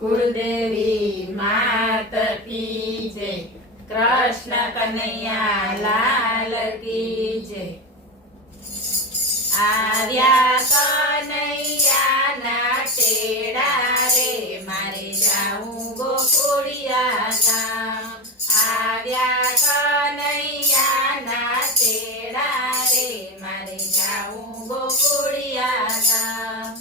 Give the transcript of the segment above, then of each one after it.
કુળદેવી માત કી જય, કૃષ્ણ કનૈયા લાલ કી જય. આવ્યા કનૈયાના ટેડા રે, મારે જાવું ગોકુળિયા ગામ. આવ્યા કનૈયાના ટેડા રે, મારે જાવું ગોકુળિયા ગામ.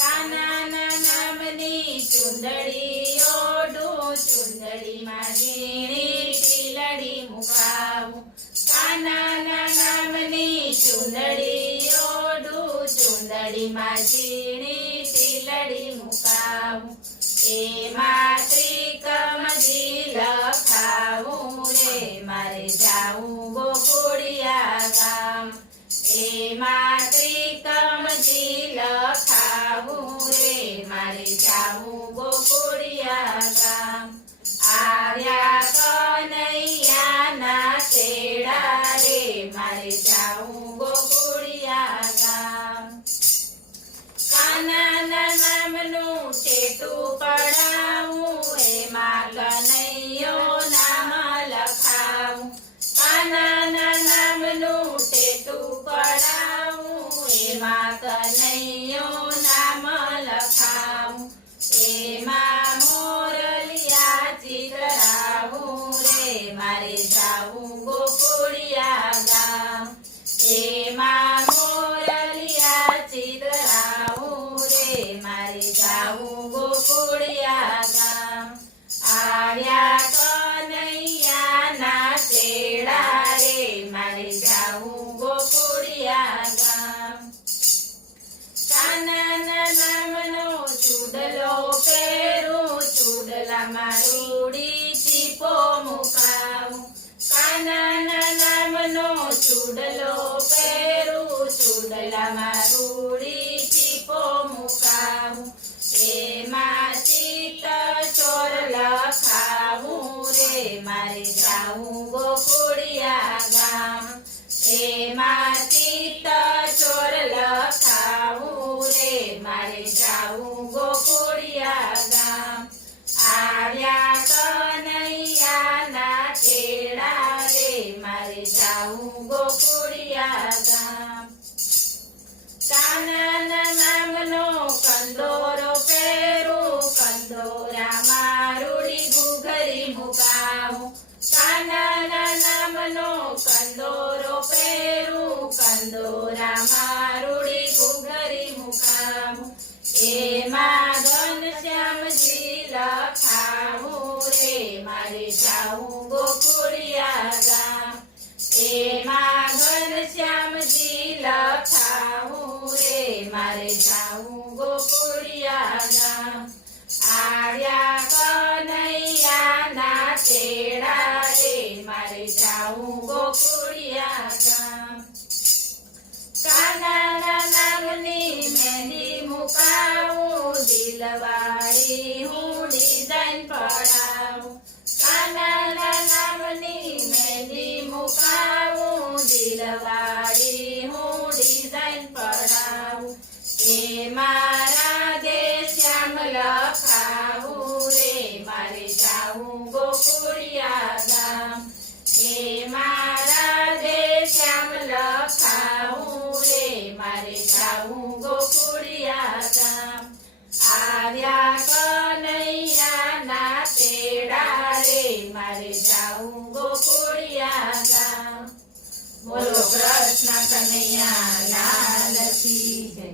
કાનાના નામની ચુંદડી ઓઢું, ચુંદડીમાં ઝીણી ટીલડી મુકાવું. કાનાના નામની ચુંદડી ઓઢું, ચુંદડીમાં ઝીણી ટીલડી મુકાવું. એમાં ત્રિકમજી લખાવું રે, મારે જાવું ગોકુળિયા ગામ. એમાં ત્રિકમજી લખાવું રે, મારે જાવું ગોકુળિયા ગામ. આવ્યા કનૈયાના ટેડા રે, મારે જાવું ગોકુળિયા ગામ. કાનાના નામનું ટેટું પડાવું, એમાં કનૈયો નામ લખાવું. કાનાના નામનું ટેટું પડાવું, એમાં કનૈયો નામ લખાવું. એમાં મોરલિયા ચિતરાવું રે, મારે જાવું ગોકુળિયા ગામ. એમાં મોરલિયા ચિતરાવું રે, મારે જાવું ગોકુળિયા ગામ. આવ્યા કનૈયાના ટેડા રે, મારે જાવું ગોકુળિયા ગામ. કાનાના નામનો ચૂડલો પહેરું, ચૂડલામાં રૂડી ચીપો મુકાવું. કાનાના નામનો ચૂડલો પહેરું, ચૂડલામાં રૂડી ચીપો મુકાવું. એમાં ચિત ચોર લખાવું રે, મારે જાવું ગોકુળિયા ગામ. એમાં ચિત ચોર લખાવું રે, મારે જાવું ગોકુળિયા ગામ. આવ્યા કનૈયાના ટેડા રે, મારે જાવું ગોકુળિયા ગામ. કાનાના નામનો કંદોરો પહેરું, કંદોરામાં રૂડી ઘૂઘરી મુકાવું. કાનાના નામનો કંદોરો પહેરું, કંદોરામાં રૂડી ઘૂઘરી મુકાવું. એમાં ઘનશ્યામજી લખાવું રે, મારે જાવું ગોકુળિયા ગામ. એમાં ઘનશ્યામજી લખાવું રે, મારે જાવું ગોકુળિયા ગામ. આવ્યા કનૈયાના ટેડા રે, મારે જાવું ગોકુળિયા ગામ. કાનાના નામની મહેંદી મુકાવું, દિલવાળી હું ડિઝાઇન પડાવું. કાનાના નામની મહેંદી મુકાવું, દિલવાળી હું ડિઝાઇન પડાવું. એમાં રાધે શ્યામ લખાવું રે, મારે જાવું ગોકુળિયા ગામ. એમાં રાધે શ્યામ લખાવું રે, મારે જાવું ગોકુળિયા ગામ. આવ્યા કનૈયાના ટેડા રે, મારે જાવું ગોકુળિયા ગામ. બોલો કૃષ્ણ કનૈયા લાલ કી જય.